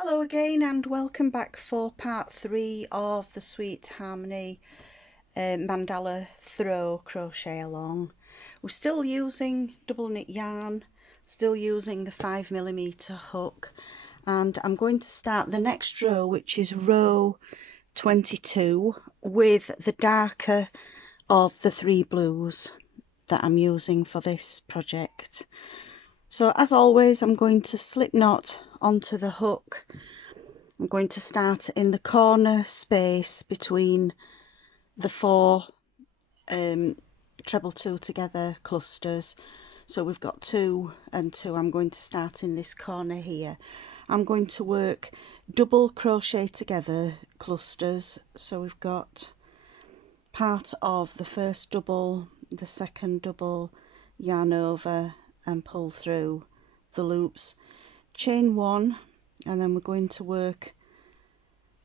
Hello again and welcome back for part 3 of the Sweet Harmony Mandala throw crochet along. We're still using double knit yarn, still using the 5mm hook, and I'm going to start the next row, which is row 22, with the darker of the 3 blues that I'm using for this project. So as always, I'm going to slip knot onto the hook. I'm going to start in the corner space between the 4 treble 2 together clusters. So we've got 2 and 2. I'm going to start in this corner here. I'm going to work double crochet together clusters. So we've got part of the first double, the second double, yarn over and pull through the loops, chain 1, and then we're going to work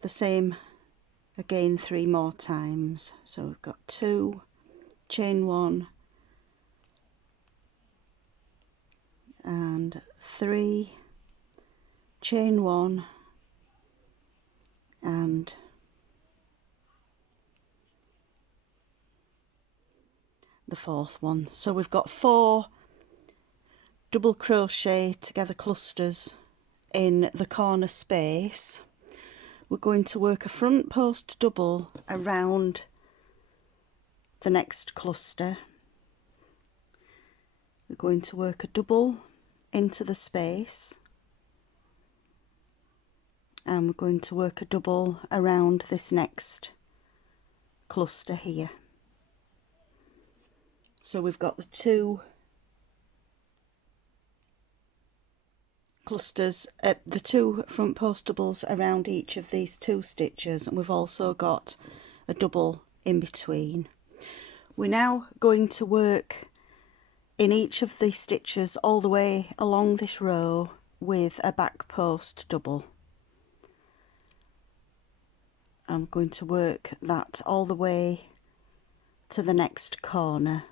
the same again 3 more times. So we've got 2, chain 1 and 3, chain 1 and the 4th one. So we've got 4 double crochet together clusters in the corner space. We're going to work a front post double around the next cluster. We're going to work a double into the space, and we're going to work a double around this next cluster here. So we've got the 2 clusters, the 2 front post doubles around each of these 2 stitches, and we've also got a double in between. We're now going to work in each of these stitches all the way along this row with a back post double. I'm going to work that all the way to the next corner.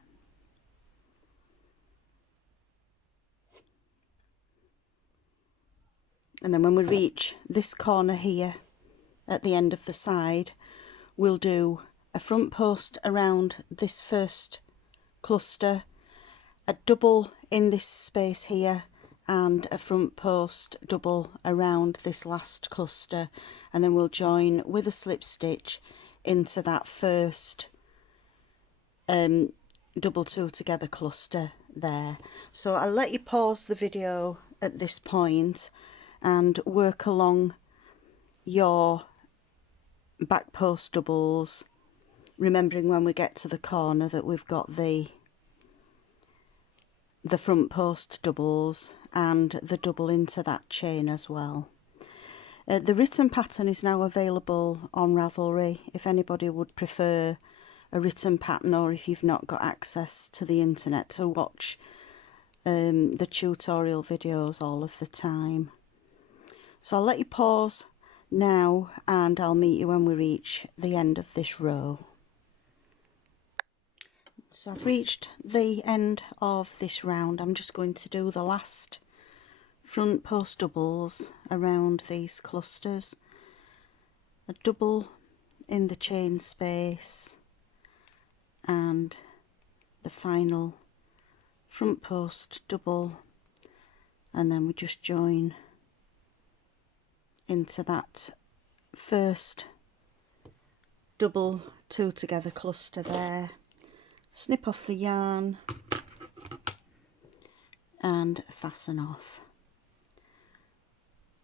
And then when we reach this corner here at the end of the side, we'll do a front post around this first cluster, a double in this space here, and a front post double around this last cluster, and then we'll join with a slip stitch into that first double 2 together cluster there. So I'll let you pause the video at this point and work along your back post doubles, remembering when we get to the corner that we've got the front post doubles and the double into that chain as well. The written pattern is now available on Ravelry if anybody would prefer a written pattern, or if you've not got access to the internet to watch the tutorial videos all of the time. So I'll let you pause now and I'll meet you when we reach the end of this row. So I've reached the end of this round. I'm just going to do the last front post doubles around these clusters, a double in the chain space and the final front post double, and then we just join into that first double 2 together cluster there, snip off the yarn and fasten off.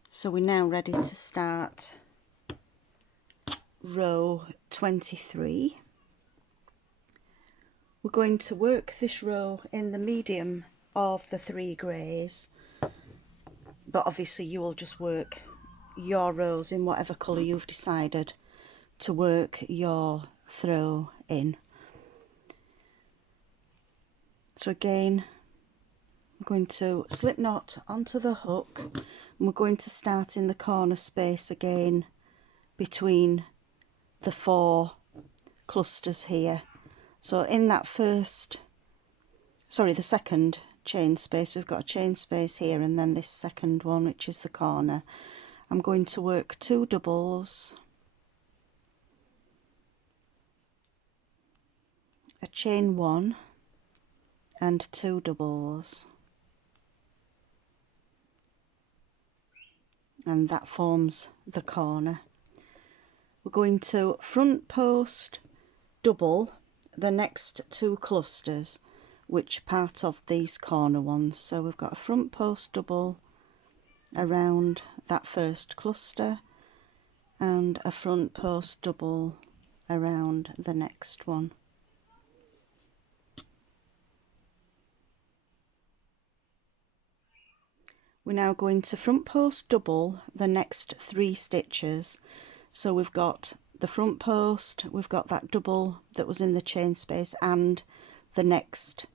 So we're now ready to start row 23. We're going to work this row in the medium of the 3 greys, but obviously you will just work your rows in whatever colour you've decided to work your throw in. So again, I'm going to slip knot onto the hook, and we're going to start in the corner space again between the 4 clusters here. So in that the second chain space, we've got a chain space here, and then this second one, which is the corner. I'm going to work 2 doubles, a chain 1 and 2 doubles, and that forms the corner. We're going to front post double the next 2 clusters, which are part of these corner ones. So we've got a front post double around that first cluster and a front post double around the next one. We're now going to front post double the next 3 stitches. So we've got the front post, we've got that double that was in the chain space, and the next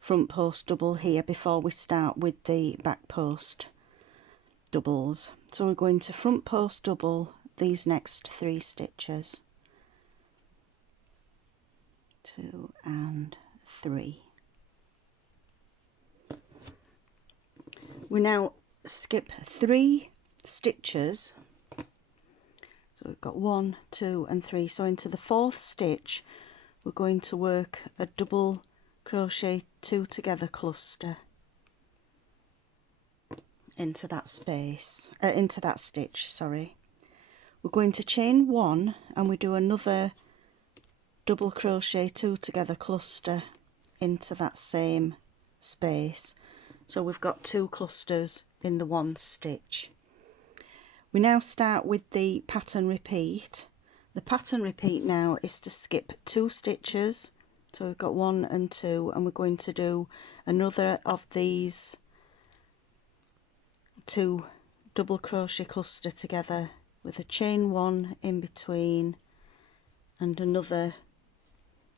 front post double here before we start with the back post doubles. So we're going to front post double these next 3 stitches, 2 and 3. We now skip 3 stitches, so we've got 1, 2 and 3. So into the 4th stitch we're going to work a double crochet 2 together cluster into that space, into that stitch, sorry. We're going to chain 1 and we do another double crochet 2 together cluster into that same space. So we've got 2 clusters in the 1 stitch. We now start with the pattern repeat. The pattern repeat now is to skip 2 stitches. So we've got 1 and 2, and we're going to do another of these 2 double crochet cluster together with a chain 1 in between and another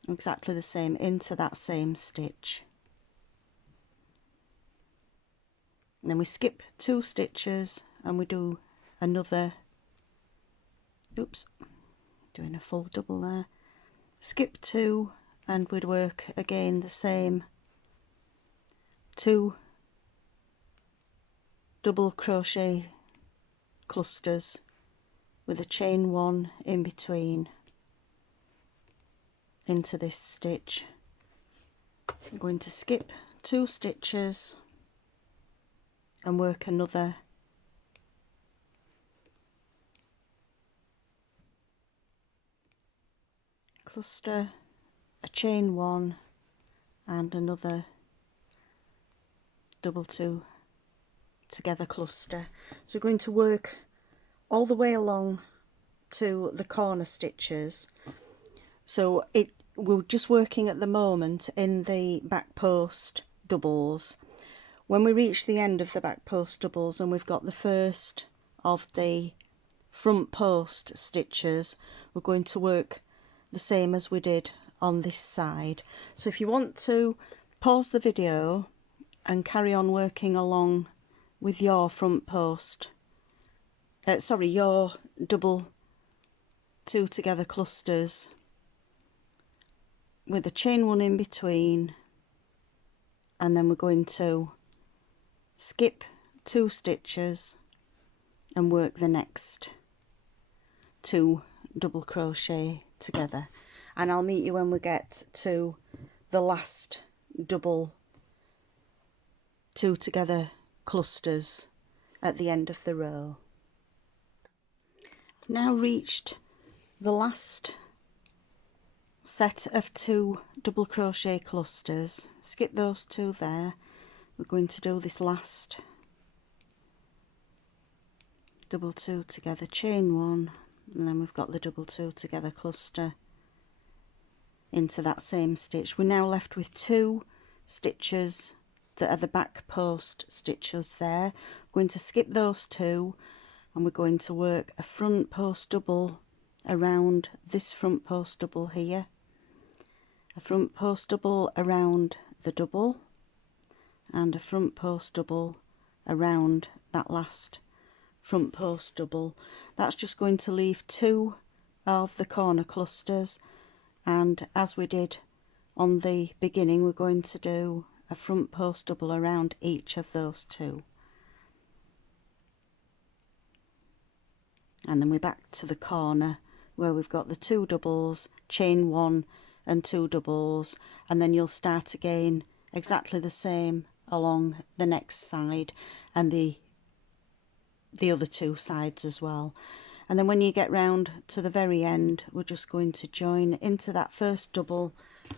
exactly the same into that same stitch. And then we skip 2 stitches and we do another, oops, doing a full double there, skip 2 and we'd work again the same 2 double crochet clusters with a chain 1 in between into this stitch. I'm going to skip 2 stitches and work another cluster, a chain 1 and another double 2 together cluster. So we're going to work all the way along to the corner stitches. So we're just working at the moment in the back post doubles. When we reach the end of the back post doubles and we've got the first of the front post stitches, we're going to work the same as we did on this side. So if you want to pause the video and carry on working along with your front post, your double 2 together clusters with a chain 1 in between, and then we're going to skip 2 stitches and work the next 2 double crochet together, and I'll meet you when we get to the last double 2 together clusters at the end of the row. I've now reached the last set of 2 double crochet clusters. Skip those 2 there. We're going to do this last double 2 together, chain 1, and then we've got the double 2 together cluster into that same stitch. We're now left with 2 stitches that are the back post stitches there. We're going to skip those 2 and we're going to work a front post double around this front post double here, a front post double around the double, and a front post double around that last front post double. That's just going to leave 2 of the corner clusters, and as we did on the beginning, we're going to do a front post double around each of those 2. and then we're back to the corner where we've got the 2 doubles, chain 1 and 2 doubles, and then you'll start again exactly the same along the next side and the other 2 sides as well. And then when you get round to the very end, we're just going to join into that first double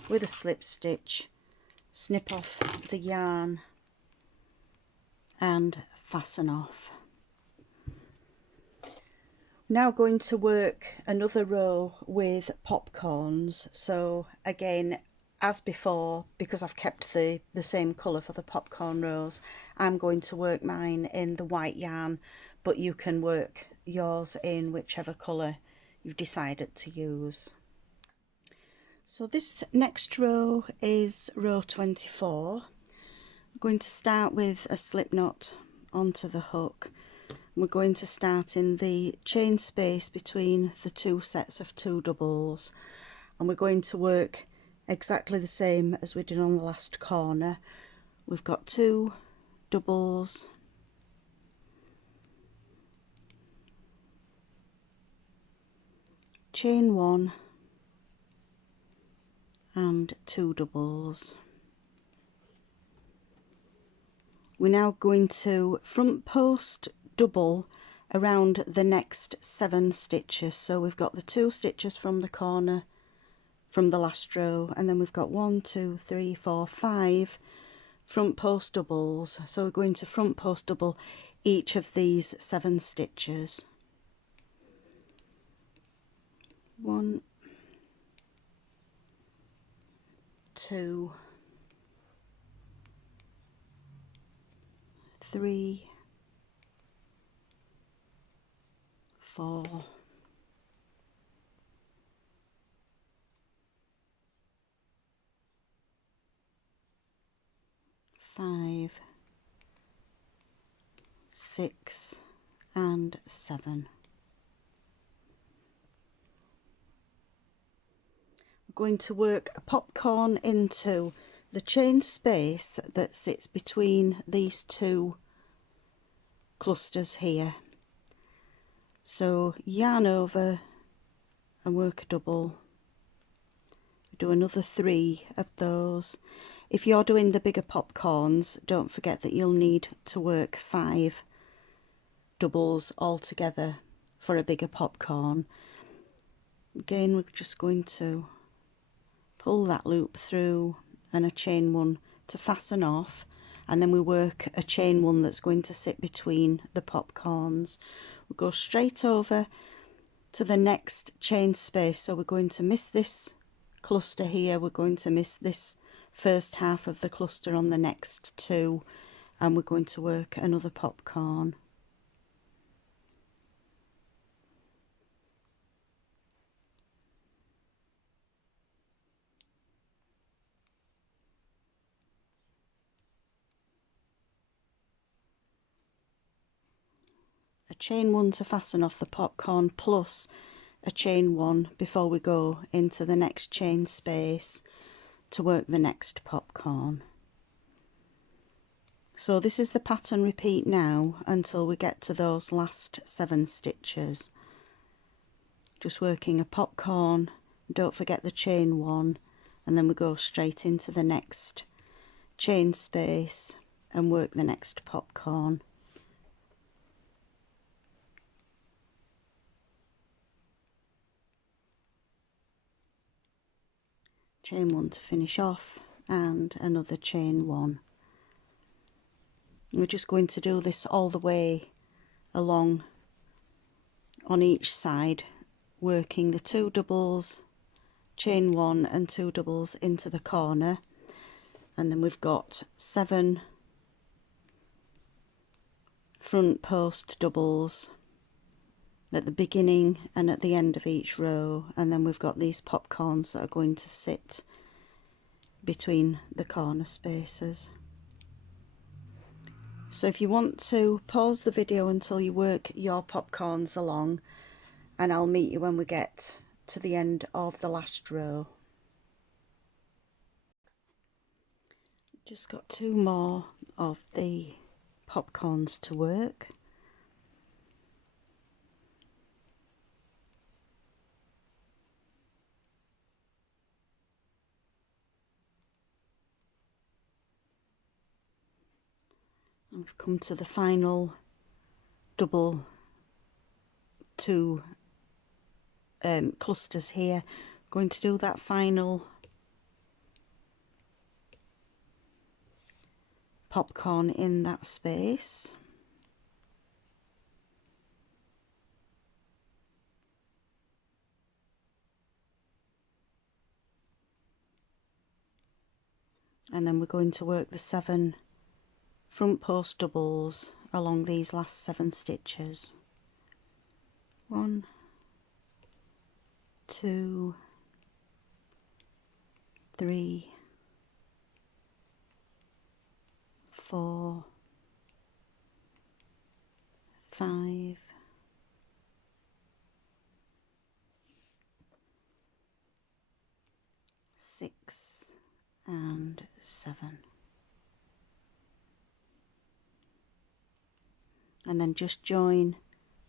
with a slip stitch, snip off the yarn and fasten off. Now going to work another row with popcorns. So again, as before, because I've kept the same colour for the popcorn rows, I'm going to work mine in the white yarn, but you can work yours in whichever colour you've decided to use. So this next row is row 24. I'm going to start with a slip knot onto the hook. We're going to start in the chain space between the 2 sets of 2 doubles, and we're going to work exactly the same as we did on the last corner. We've got 2 doubles, chain 1 and 2 doubles. We're now going to front post double around the next 7 stitches. So we've got the 2 stitches from the corner from the last row, and then we've got 1, 2, 3, 4, 5 front post doubles. So we're going to front post double each of these 7 stitches. 1, 2, 3, 4, 5, 6 and 7. We're going to work a popcorn into the chain space that sits between these 2 clusters here. So yarn over and work a double, do another 3 of those. If you're doing the bigger popcorns, don't forget that you'll need to work 5 doubles altogether for a bigger popcorn. Again, we're just going to pull that loop through and a chain 1 to fasten off, and then we work a chain 1 that's going to sit between the popcorns. We'll go straight over to the next chain space, so we're going to miss this cluster here, we're going to miss this first half of the cluster on the next 2, and we're going to work another popcorn. A chain 1 to fasten off the popcorn plus a chain 1 before we go into the next chain space to work the next popcorn. So this is the pattern repeat now until we get to those last 7 stitches. Just working a popcorn, don't forget the chain 1, and then we go straight into the next chain space and work the next popcorn. Chain 1 to finish off and another chain 1. We're just going to do this all the way along on each side, working the 2 doubles, chain 1 and 2 doubles into the corner, and then we've got 7 front post doubles at the beginning and at the end of each row, and then we've got these popcorns that are going to sit between the corner spaces. So if you want to pause the video until you work your popcorns along, and I'll meet you when we get to the end of the last row. Just got 2 more of the popcorns to work. We've come to the final double two clusters here. Going to do that final popcorn in that space. And then we're going to work the 7 front post doubles along these last 7 stitches. 1, 2, 3, 4, 5, 6 and 7. And then just join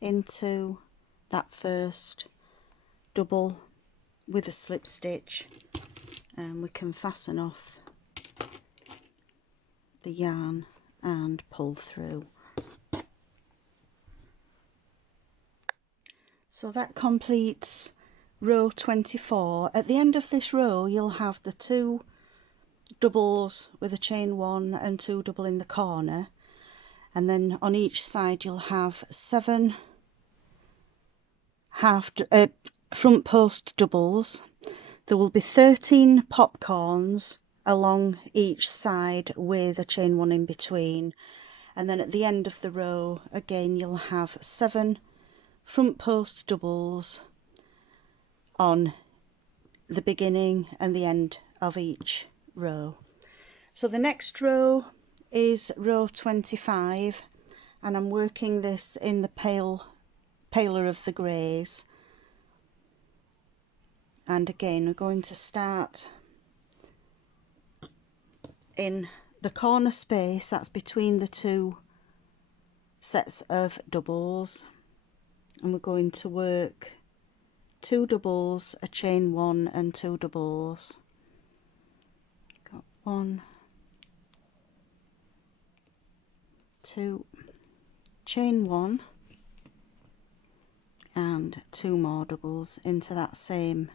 into that first double with a slip stitch, and we can fasten off the yarn and pull through. So that completes row 24. At the end of this row you'll have the 2 doubles with a chain 1 and 2 double in the corner, and then on each side you'll have 7 front post doubles. There will be 13 popcorns along each side with a chain 1 in between, and then at the end of the row again you'll have 7 front post doubles on the beginning and the end of each row. So the next row is row 25, and I'm working this in the paler of the greys. And again we're going to start in the corner space that's between the 2 sets of doubles, and we're going to work 2 doubles, a chain 1 and 2 doubles. Got 1, 2, chain 1 and 2 more doubles into that same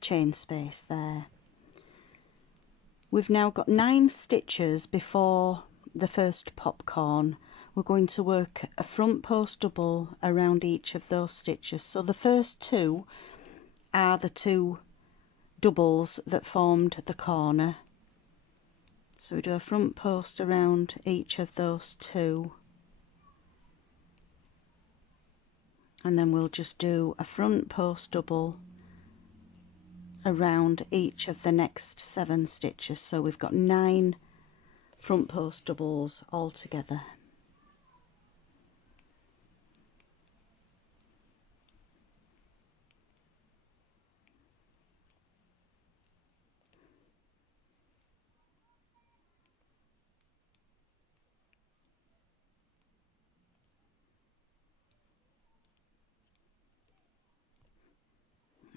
chain space there. We've now got 9 stitches before the first popcorn. We're going to work a front post double around each of those stitches. So the first 2 are the 2 doubles that formed the corner. So we do a front post around each of those 2, and then we'll just do a front post double around each of the next 7 stitches. So we've got 9 front post doubles all together.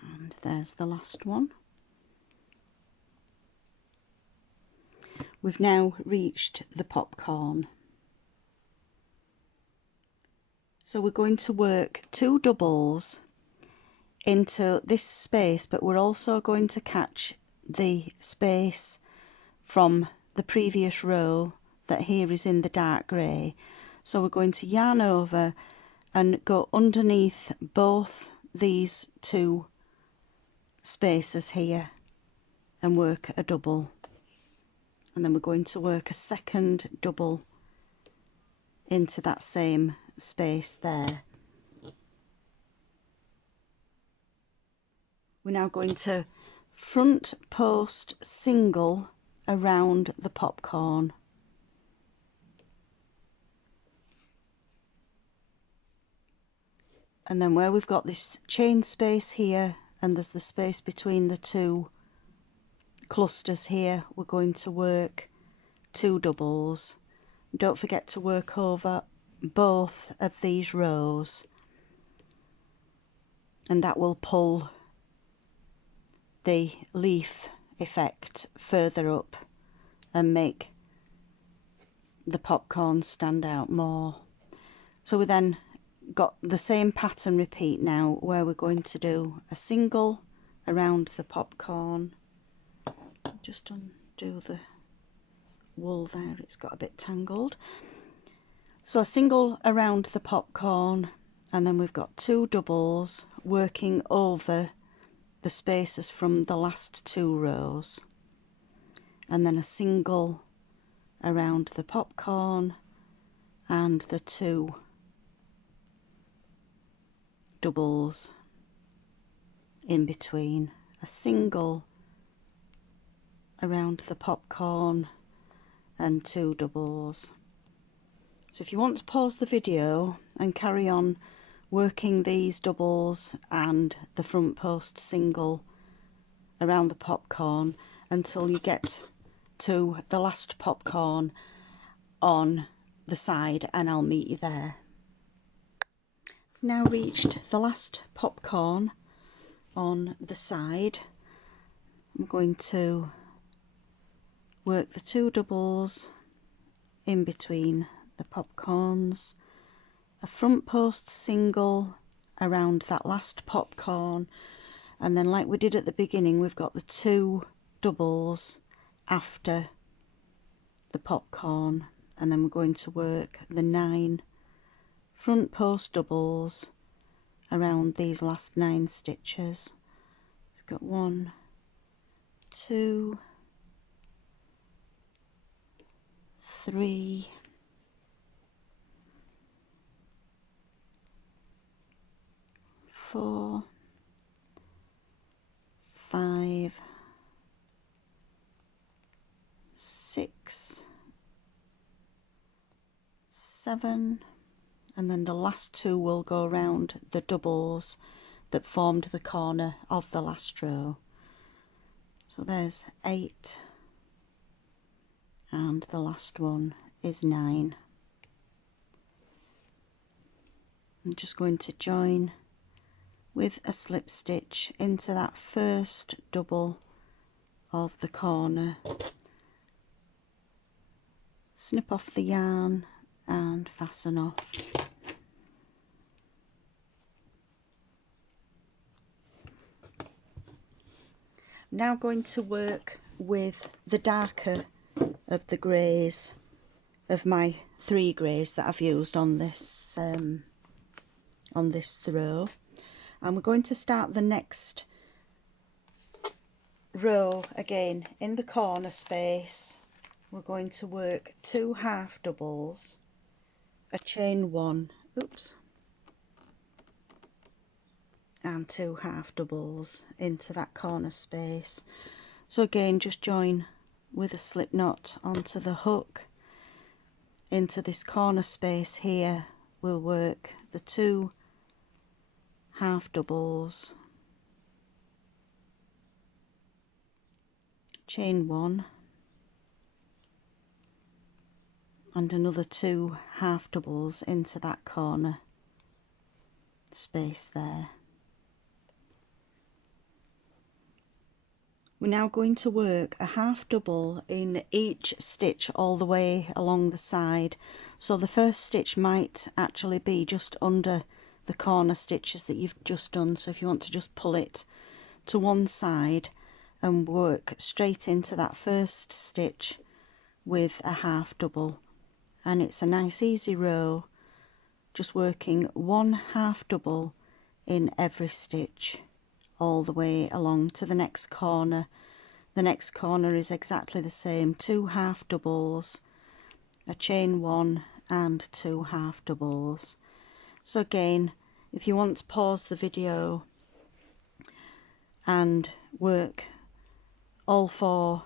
And there's the last one. We've now reached the popcorn. So we're going to work 2 doubles into this space, but we're also going to catch the space from the previous row that here is in the dark grey. So we're going to yarn over and go underneath both these 2 spaces here and work a double, and then we're going to work a second double into that same space there. We're now going to front post single around the popcorn, and then where we've got this chain space here and there's the space between the 2 clusters here, we're going to work 2 doubles. Don't forget to work over both of these rows, and that will pull the leaf effect further up and make the popcorn stand out more. So we then got the same pattern repeat now, where we're going to do a single around the popcorn. Just undo the wool there, it's got a bit tangled. So a single around the popcorn, and then we've got 2 doubles working over the spaces from the last 2 rows, and then a single around the popcorn and the 2 doubles in between, a single around the popcorn and 2 doubles. So if you want to pause the video and carry on working these doubles and the front post single around the popcorn until you get to the last popcorn on the side, and I'll meet you there. I've now reached the last popcorn on the side. I'm going to work the 2 doubles in between the popcorns, a front post single around that last popcorn, and then like we did at the beginning, we've got the 2 doubles after the popcorn, and then we're going to work the 9 front post doubles around these last 9 stitches. We've got 1, 2, 3, 4, 5, 6, 7, and then the last 2 will go around the doubles that formed the corner of the last row. So there's 8, and the last one is 9. I'm just going to join with a slip stitch into that first double of the corner, snip off the yarn and fasten off. I'm now going to work with the darker of the greys, of my 3 greys that I've used on this throw, and we're going to start the next row again in the corner space. We're going to work 2 half doubles, a chain 1, and 2 half doubles into that corner space. So again, just join with a slip knot onto the hook into this corner space here. We'll work the 2 half doubles, chain 1, and another 2 half doubles into that corner space there. We're now going to work a half double in each stitch all the way along the side. So the first stitch might actually be just under the corner stitches that you've just done. So if you want to just pull it to one side and work straight into that first stitch with a half double, and it's a nice easy row, just working 1 half double in every stitch all the way along to the next corner. The next corner is exactly the same, 2 half doubles, a chain 1 and 2 half doubles. So again, if you want to pause the video and work all 4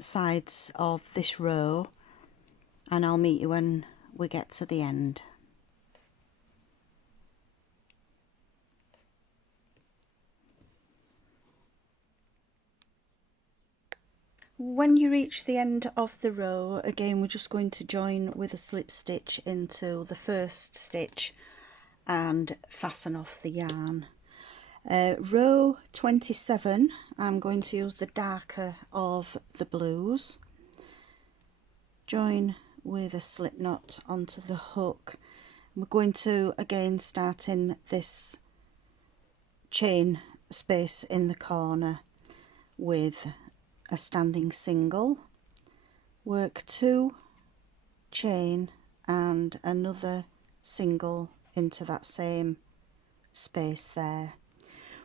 sides of this row, and I'll meet you when we get to the end. When you reach the end of the row, again we're just going to join with a slip stitch into the first stitch and fasten off the yarn. Row 27, I'm going to use the darker of the blues. Join with a slip knot onto the hook. We're going to again start in this chain space in the corner with a standing single, work 2, chain and another single into that same space there.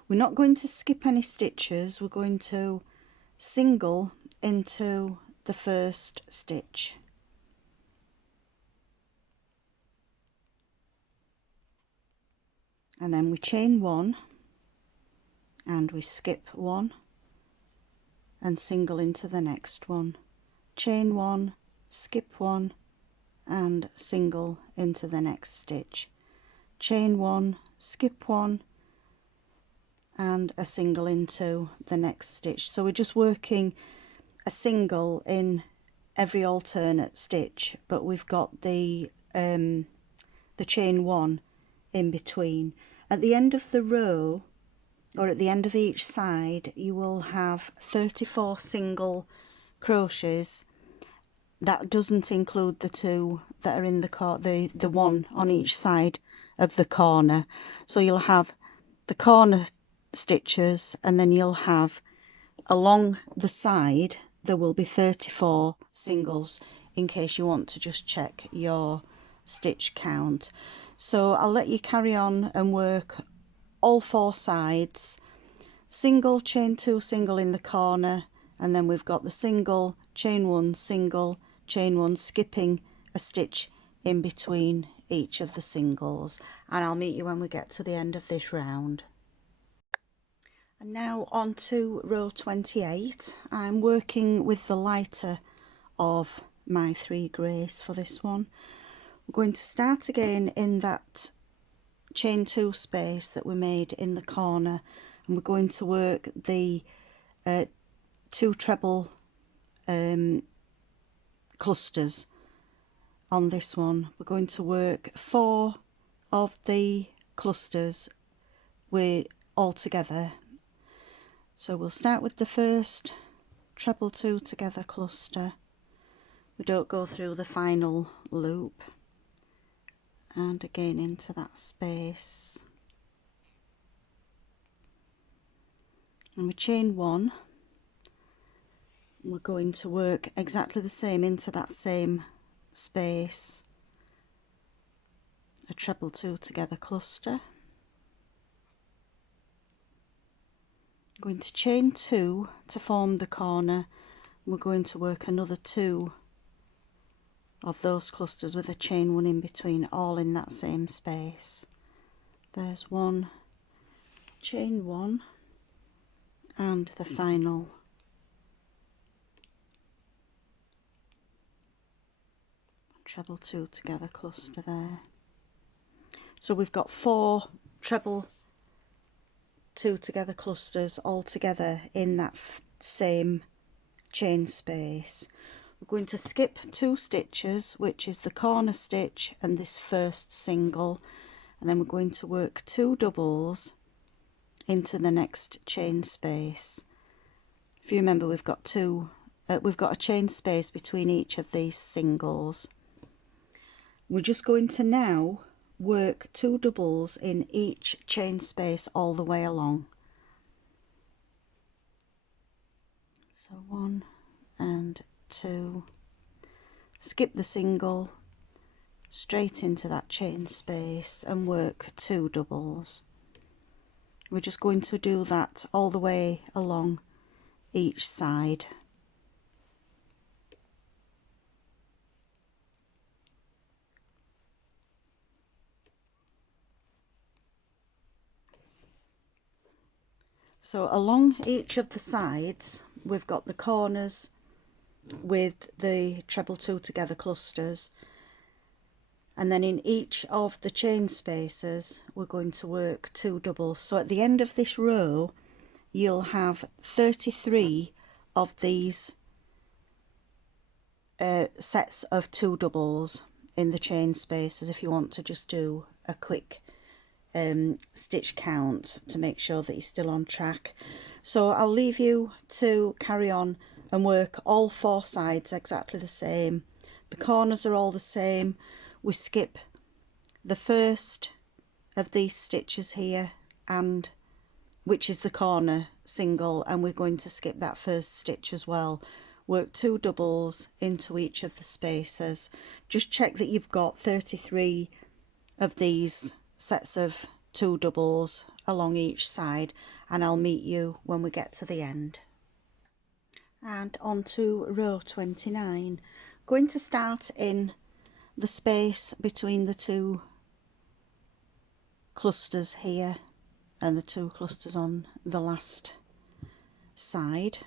We're not going to skip any stitches, we're going to single into the first stitch. And then we chain 1 and we skip 1 and single into the next one. Chain 1, skip 1 and single into the next stitch. Chain 1, skip 1 and a single into the next stitch. So we're just working a single in every alternate stitch, but we've got the chain 1 in between. At the end of the row, or at the end of each side, you will have 34 single crochets. That doesn't include the 2 that are in the one on each side of the corner. So you'll have the corner stitches, and then you'll have along the side there will be 34 singles, in case you want to just check your stitch count. So I'll let you carry on and work all 4 sides. Single, chain 2, single in the corner, and then we've got the single, chain 1, single, chain 1, skipping a stitch in between each of the singles. And I'll meet you when we get to the end of this round. And now on to row 28. I'm working with the lighter of my 3 greys for this one. We're going to start again in that chain 2 space that we made in the corner, and we're going to work the 2 treble clusters on this one. We're going to work 4 of the clusters all together. So we'll start with the first treble 2 together cluster. We don't go through the final loop, and again into that space, and we chain 1. We're going to work exactly the same into that same space, a treble 2 together cluster. I'm going to chain 2 to form the corner. We're going to work another 2 of those clusters with a chain 1 in between, all in that same space. There's 1, chain 1, and the final treble 2 together cluster there. So we've got 4 treble 2 together clusters all together in that same chain space. We're going to skip 2 stitches, which is the corner stitch and this first single, and then we're going to work 2 doubles into the next chain space. If you remember, we've got a chain space between each of these singles. We're just going to now work 2 doubles in each chain space all the way along. So 1 and 2, skip the single, straight into that chain space and work 2 doubles. We're just going to do that all the way along each side. So along each of the sides we've got the corners with the treble 2 together clusters, and then in each of the chain spaces we're going to work 2 doubles. So at the end of this row you'll have 33 of these sets of 2 doubles in the chain spaces, if you want to just do a quick stitch count to make sure that you're still on track. So I'll leave you to carry on and work all 4 sides exactly the same. The corners are all the same. We skip the first of these stitches here, and which is the corner single, and we're going to skip that first stitch as well. Work 2 doubles into each of the spaces. Just check that you've got 33 of these sets of 2 doubles along each side, and I'll meet you when we get to the end. And on to row 29. Going to start in the space between the 2 clusters here and the 2 clusters on the last side.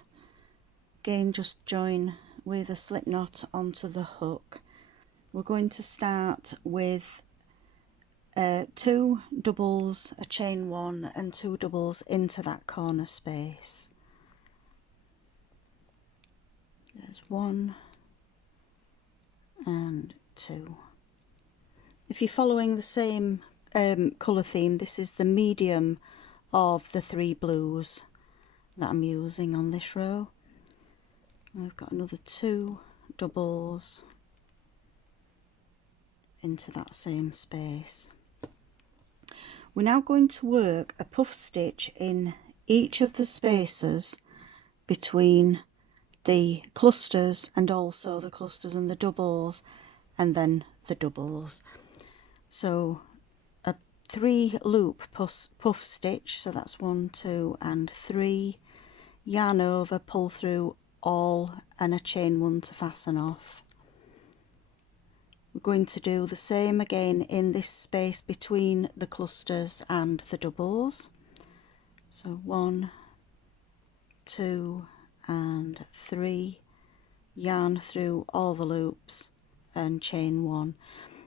Again, just join with a slip knot onto the hook. We're going to start with 2 doubles, a chain 1 and 2 doubles into that corner space. There's 1 and 2. If you're following the same colour theme, this is the medium of the 3 blues that I'm using on this row. I've got another 2 doubles into that same space. We're now going to work a puff stitch in each of the spaces between the clusters, and also the clusters and the doubles, and then the doubles. So a 3 loop puff stitch, so that's 1, 2 and 3, yarn over, pull through all, and a chain 1 to fasten off. We're going to do the same again in this space between the clusters and the doubles. So 1, 2 and 3, yarn through all the loops and chain 1.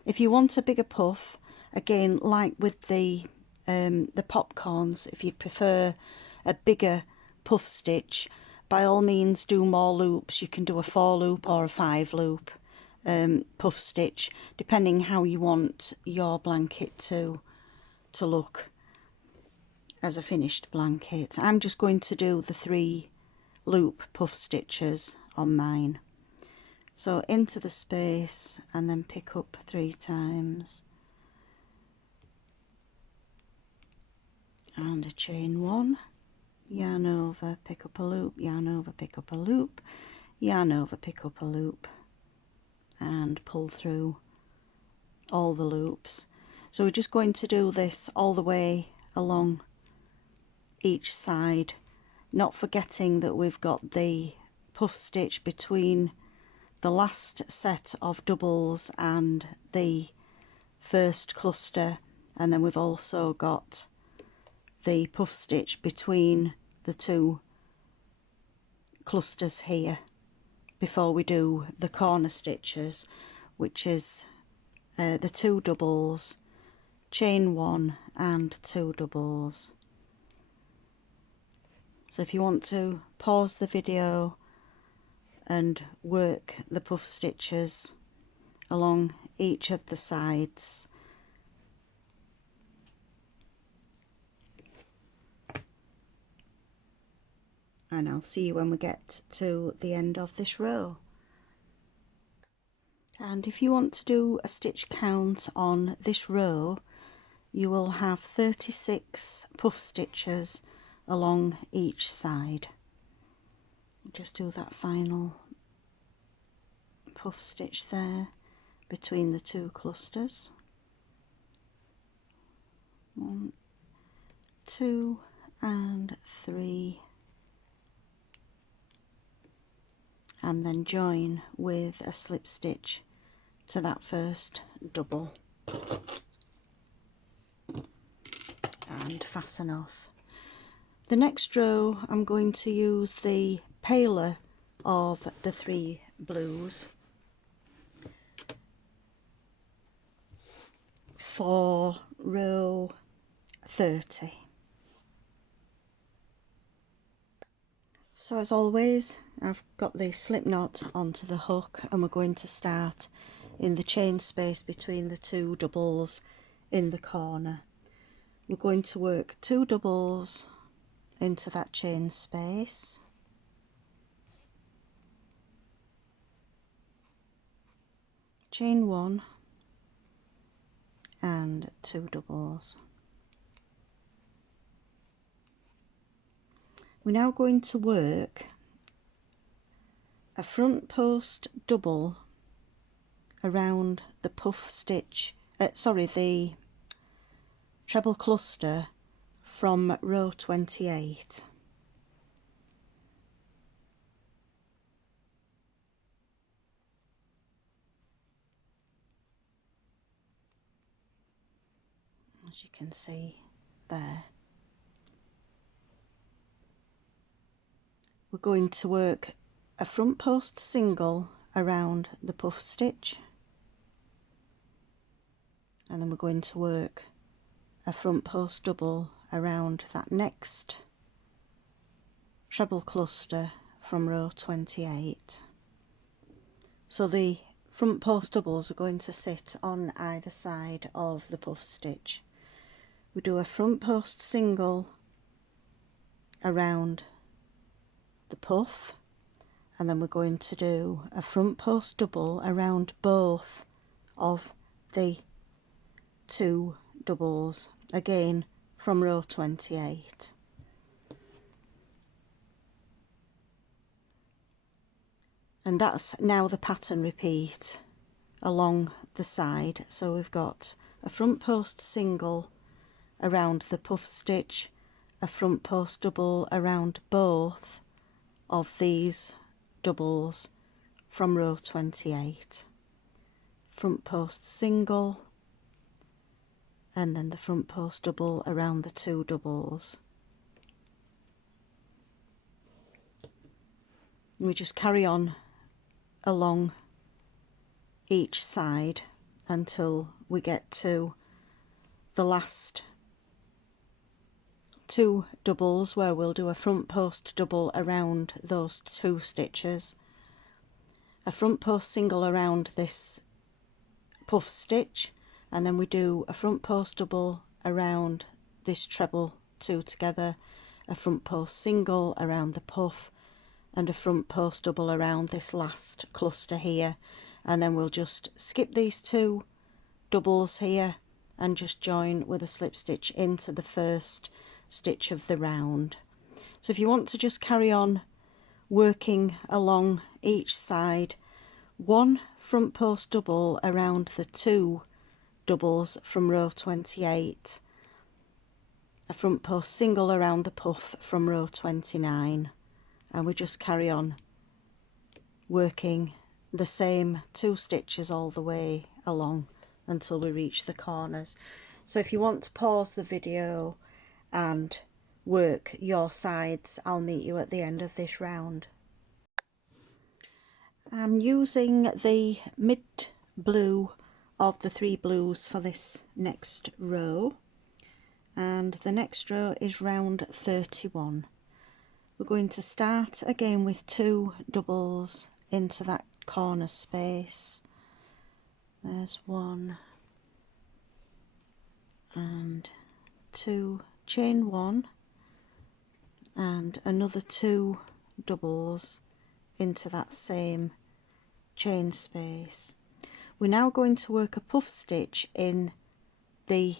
If you want a bigger puff, again, like with the popcorns, if you prefer a bigger puff stitch, by all means do more loops. You can do a 4 loop or a 5 loop puff stitch, depending how you want your blanket to look as a finished blanket. I'm just going to do the 3 loop puff stitches on mine. So into the space and then pick up 3 times and a chain 1, yarn over, pick up a loop, yarn over, pick up a loop, yarn over, pick up a loop, and pull through all the loops. So we're just going to do this all the way along each side, not forgetting that we've got the puff stitch between the last set of doubles and the first cluster, and then we've also got the puff stitch between the 2 clusters here before we do the corner stitches, which is the 2 doubles, chain 1 and 2 doubles. So if you want to pause the video and work the puff stitches along each of the sides, and I'll see you when we get to the end of this row. And if you want to do a stitch count on this row, you will have 36 puff stitches along each side. Just do that final puff stitch there between the 2 clusters. 1, 2 and 3, and then join with a slip stitch to that first double and fasten off. The next row I'm going to use the paler of the 3 blues for row 30. So as always, I've got the slip knot onto the hook, and we're going to start in the chain space between the 2 doubles in the corner. We're going to work 2 doubles into that chain space, chain 1 and 2 doubles. We're now going to work a front post double around the puff stitch, the treble cluster from row 28. As you can see there. We're going to work a front post single around the puff stitch, and then we're going to work a front post double around that next treble cluster from row 28. So the front post doubles are going to sit on either side of the puff stitch. We do a front post single around the puff, and then we're going to do a front post double around both of the 2 doubles, again from row 28. And that's now the pattern repeat along the side. So we've got a front post single around the puff stitch, a front post double around both of these doubles from row 28, front post single, and then the front post double around the 2 doubles. And we just carry on along each side until we get to the last 2 doubles, where we'll do a front post double around those 2 stitches, a front post single around this puff stitch, and then we do a front post double around this treble 2 together, a front post single around the puff, and a front post double around this last cluster here, and then we'll just skip these 2 doubles here and just join with a slip stitch into the first stitch of the round. So if you want to just carry on working along each side, 1 front post double around the 2 doubles from row 28, a front post single around the puff from row 29, and we just carry on working the same 2 stitches all the way along until we reach the corners. So if you want to pause the video and work your sides, I'll meet you at the end of this round. I'm using the mid blue of the 3 blues for this next row, and the next row is round 31. We're going to start again with 2 doubles into that corner space. There's 1 and 2, chain 1 and another 2 doubles into that same chain space. We're now going to work a puff stitch in the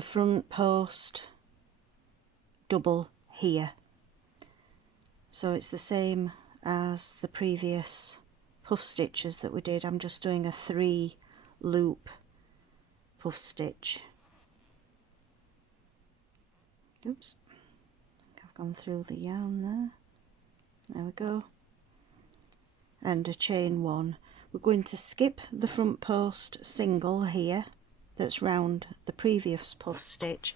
front post double here. So it's the same as the previous puff stitches that we did. I'm just doing a 3 loop puff stitch. Oops, I think I've gone through the yarn there. There we go. And a chain 1. We're going to skip the front post single here that's round the previous puff stitch.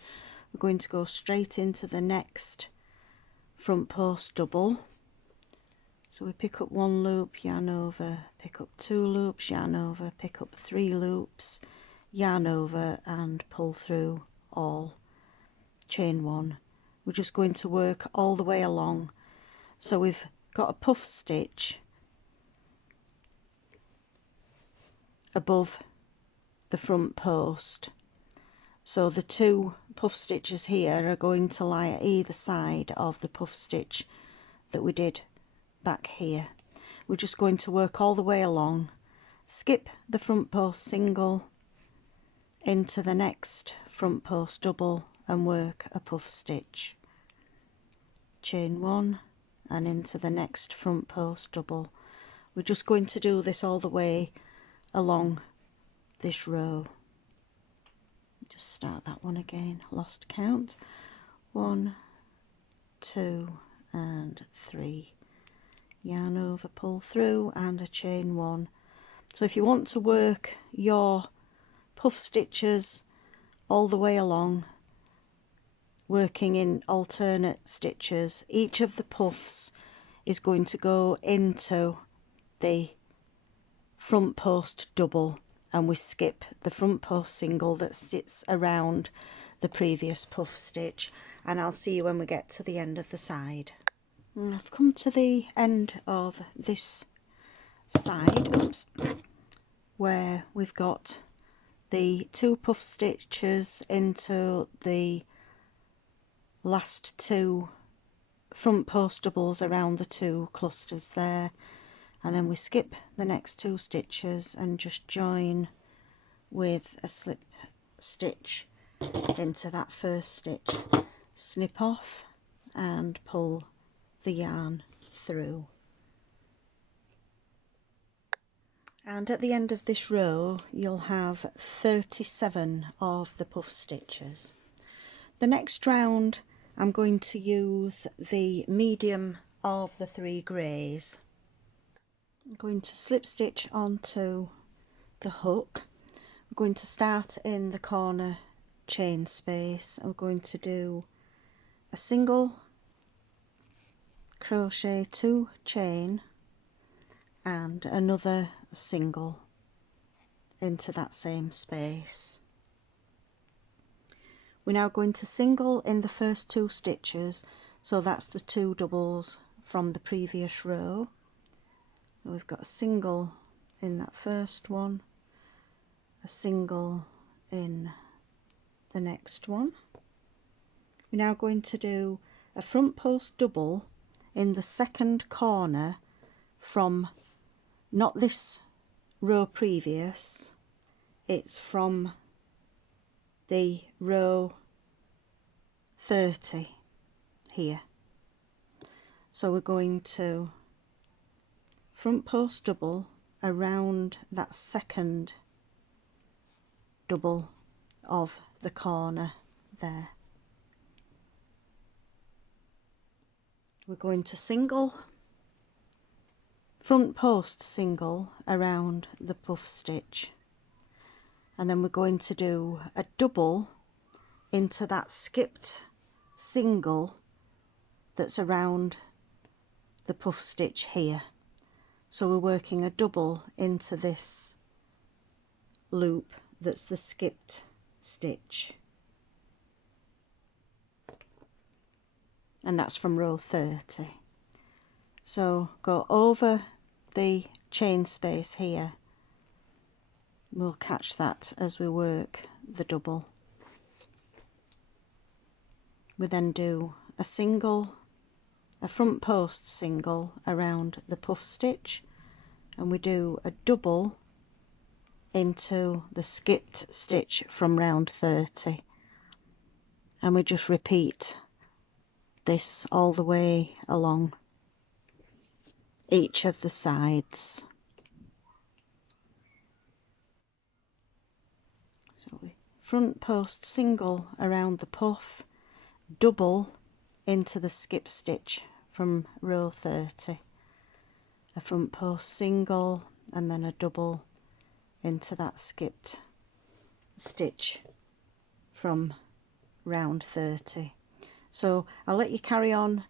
We're going to go straight into the next front post double. So we pick up 1 loop, yarn over, pick up 2 loops, yarn over, pick up 3 loops, yarn over, and pull through all, chain 1. We're just going to work all the way along. So we've got a puff stitch above the front post, so the 2 puff stitches here are going to lie at either side of the puff stitch that we did back here. we're just going to work all the way along, skip the front post single into the next front post double and work a puff stitch, chain 1 and into the next front post double. We're just going to do this all the way along this row. Just start that one again, lost count. 1, 2 and 3, yarn over, pull through and a chain 1. So if you want to work your puff stitches all the way along, working in alternate stitches, each of the puffs is going to go into the front post double, and we skip the front post single that sits around the previous puff stitch, and I'll see you when we get to the end of the side. And I've come to the end of this side, where we've got the 2 puff stitches into the last 2 front post doubles around the 2 clusters there, and then we skip the next 2 stitches and just join with a slip stitch into that first stitch, snip off and pull the yarn through. And at the end of this row you'll have 37 of the puff stitches. The next round I'm going to use the medium of the 3 greys. I'm going to slip stitch onto the hook. I'm going to start in the corner chain space. I'm going to do a single crochet, 2 chain and another single into that same space. We're now going to single in the first 2 stitches, so that's the 2 doubles from the previous row. So we've got a single in that first one, a single in the next one. We're now going to do a front post double in the second corner from, not this row previous, it's from the row 30 here. So we're going to front post double around that second double of the corner there. We're going to single, front post single around the puff stitch, and then we're going to do a double into that skipped single that's around the puff stitch here. So we're working a double into this loop that's the skipped stitch, and that's from row 30. So go over the chain space here, we'll catch that as we work the double. We then do a single, a front post single around the puff stitch, and we do a double into the skipped stitch from round 30, and we just repeat this all the way along each of the sides. So we front post single around the puff, double into the skip stitch from row 30, a front post single and then a double into that skipped stitch from round 30. So I'll let you carry on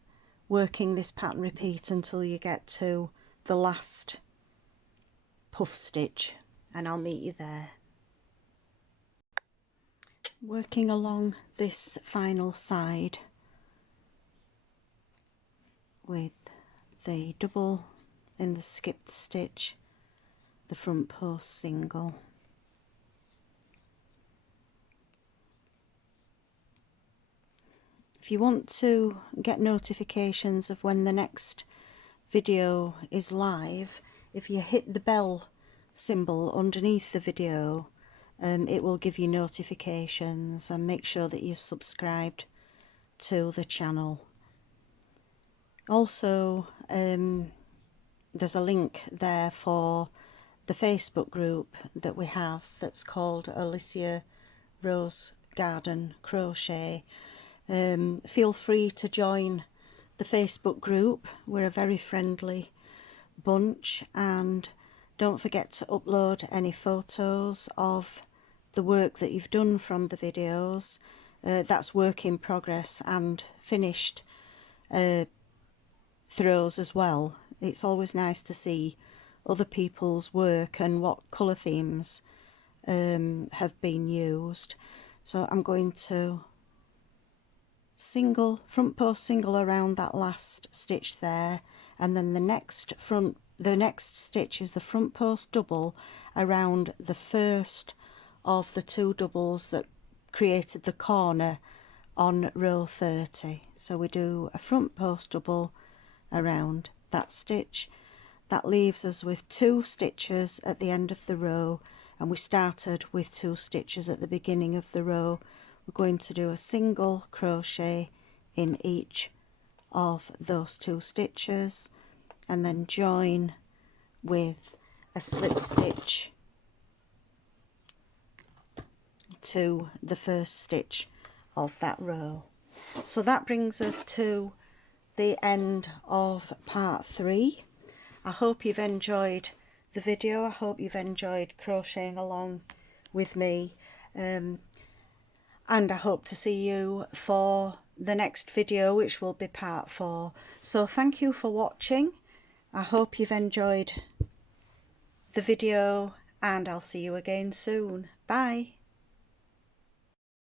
working this pattern repeat until you get to the last puff stitch, and I'll meet you there. Working along this final side with the double in the skipped stitch, the front post single. If you want to get notifications of when the next video is live, if you hit the bell symbol underneath the video, it will give you notifications, and make sure that you're subscribed to the channel. Also, there's a link there for the Facebook group that we have that's called Alicia Rose Garden Crochet. Feel free to join the Facebook group. We're a very friendly bunch, and don't forget to upload any photos of the work that you've done from the videos. That's work in progress and finished throws as well. It's always nice to see other people's work and what colour themes have been used. So I'm going to front post single around that last stitch there, and then the next stitch is the front post double around the first of the 2 doubles that created the corner on row 30. So we do a front post double around that stitch. That leaves us with 2 stitches at the end of the row, and we started with 2 stitches at the beginning of the row. We're going to do a single crochet in each of those 2 stitches, and then join with a slip stitch to the first stitch of that row. So that brings us to the end of part 3. I hope you've enjoyed the video. I hope you've enjoyed crocheting along with me, and I hope to see you for the next video, which will be part 4. So thank you for watching. I hope you've enjoyed the video, and I'll see you again soon. Bye.